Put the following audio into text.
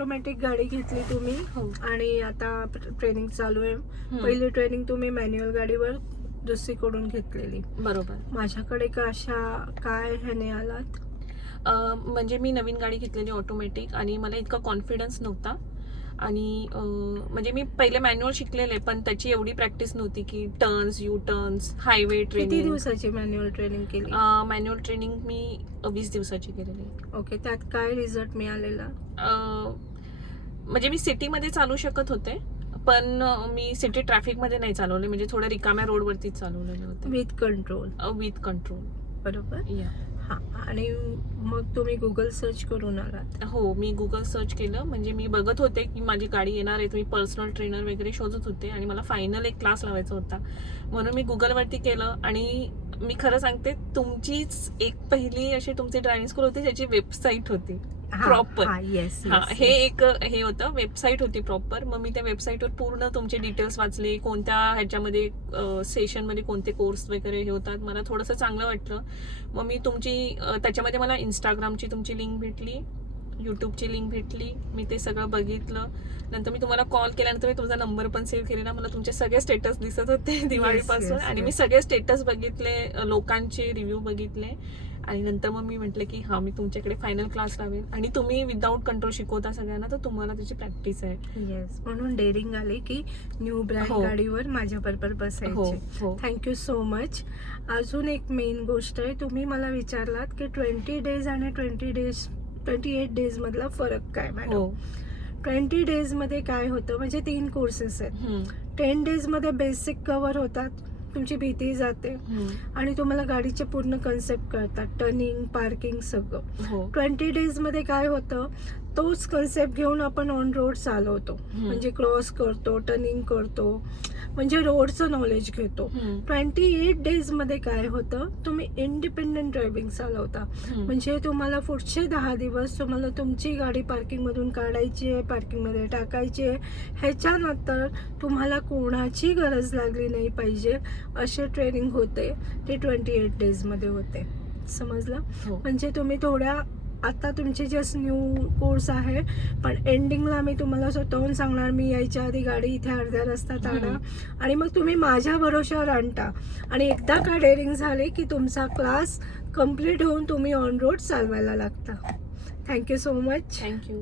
Automatic गाडी घेतली तुम्ही हो. आणि आता ट्रेनिंग चालू आहे. पहिली ट्रेनिंग तुम्ही मॅन्युअल गाडीवर दुसरीकडून घेतलेली. बरोबर. माझ्याकडे काय ह्याने आलात? म्हणजे मी नवीन गाडी घेतलेली ऑटोमॅटिक आणि मला इतका कॉन्फिडन्स नव्हता आणि म्हणजे मी पहिले मॅन्युअल शिकलेले पण त्याची एवढी प्रॅक्टिस नव्हती की टर्न्स, यू टर्न्स, हायवे किती ट्रेनिंग. दिवसाची मॅन्युअल ट्रेनिंग केली? मॅन्युअल ट्रेनिंग मी 20 दिवसाची केलेली. ओके, त्यात काय रिझल्ट मिळालेला? म्हणजे मी सिटीमध्ये चालू शकत होते पण मी सिटी ट्रॅफिकमध्ये नाही चालवले, म्हणजे थोड्या रिकाम्या रोडवरतीच चालवलेले होते विथ कंट्रोल. With control. बरोबर. या. हा, आणि मग तुम्ही गुगल सर्च करून आलात? हो, मी गुगल सर्च केलं. म्हणजे मी बघत होते की माझी गाडी येणार आहे, तुम्ही पर्सनल ट्रेनर वगैरे शोधत होते आणि मला फायनल एक क्लास लावायचा होता म्हणून मी गुगलवरती केलं. आणि मी खरं सांगते, तुमचीच एक पहिली अशी तुमची ड्रायव्हिंग स्कूल होती ज्याची वेबसाईट होती प्रॉपर. हे एक हे होतं, वेबसाईट होती प्रॉपर. मग मी त्या वेबसाईटवर पूर्ण तुमचे डिटेल्स वाचले, कोणत्या ह्याच्यामध्ये सेशनमध्ये कोणते कोर्स वगैरे हे होतात. मला थोडंसं चांगलं वाटलं. मग मी तुमची त्याच्यामध्ये मला इंस्टाग्रामची तुमची लिंक भेटली, यूट्यूबची लिंक भेटली. मी ते सगळं बघितलं. नंतर मी तुम्हाला कॉल केल्यानंतर मी तुमचा नंबर पण सेव्ह केलेला. मला तुमचे सगळे स्टेटस दिसत होते दिवाळीपासून. आणि मी सगळे स्टेटस बघितले, लोकांचे रिव्ह्यू बघितले आणि नंतर मग मी म्हटलं की हा, मी तुमच्याकडे फायनल क्लास लावेल. आणि तुम्ही विदाऊट कंट्रोल शिकवता सगळ्यांना, तर तुम्हाला त्याची प्रॅक्टिस आहे. येस, म्हणून डेअरिंग आली की न्यू ब्रँड गाडीवर माझ्या बरोबर बसायचे. Thank you so much. अजून एक मेन गोष्ट आहे, तुम्ही मला विचारलात की 20 डेज आणि 28 डेज मधला फरक काय मॅडम? 20 डेज मध्ये काय होतं, म्हणजे 3 कोर्सेस आहेत. 10 डेज मध्ये बेसिक कव्हर होतात, तुमची भीती जाते आणि तुम्हाला गाडीचे पूर्ण कन्सेप्ट कळतात, टर्निंग, पार्किंग सगळं. 20 डेज मध्ये काय होतं, तोच कन्सेप्ट घेऊन आपण ऑन रोड चालवतो, म्हणजे क्रॉस करतो, टर्निंग करतो, म्हणजे रोडचं नॉलेज घेतो. 28 डेज मध्ये काय होतं, तुम्ही इंडिपेंडंट ड्रायव्हिंग चालवता. म्हणजे तुम्हाला पुढचे 10 दिवस तुम्हाला तुमची गाडी पार्किंग मधून काढायची आहे, पार्किंग मध्ये टाकायची आहे. ह्याच्यानंतर तुम्हाला कोणाची गरज लागली नाही पाहिजे असे ट्रेनिंग होते, ते 28 डेज मध्ये होते. समजलं? म्हणजे तुम्ही आता तुमचे जस्ट न्यू कोर्स आहे, पण एंडिंगला मी तुम्हाला स्वतःहून सांगणार, मी यायच्या आधी गाडी इथे अर्ध्या रस्त्यात आणा आणि मग तुम्ही माझ्या भरोश्यावर आणता. आणि एकदा का डेअरिंग झाली की तुमचा क्लास कम्प्लीट होऊन तुम्ही ऑन रोड चालवायला लागता. Thank you so much. थँक्यू.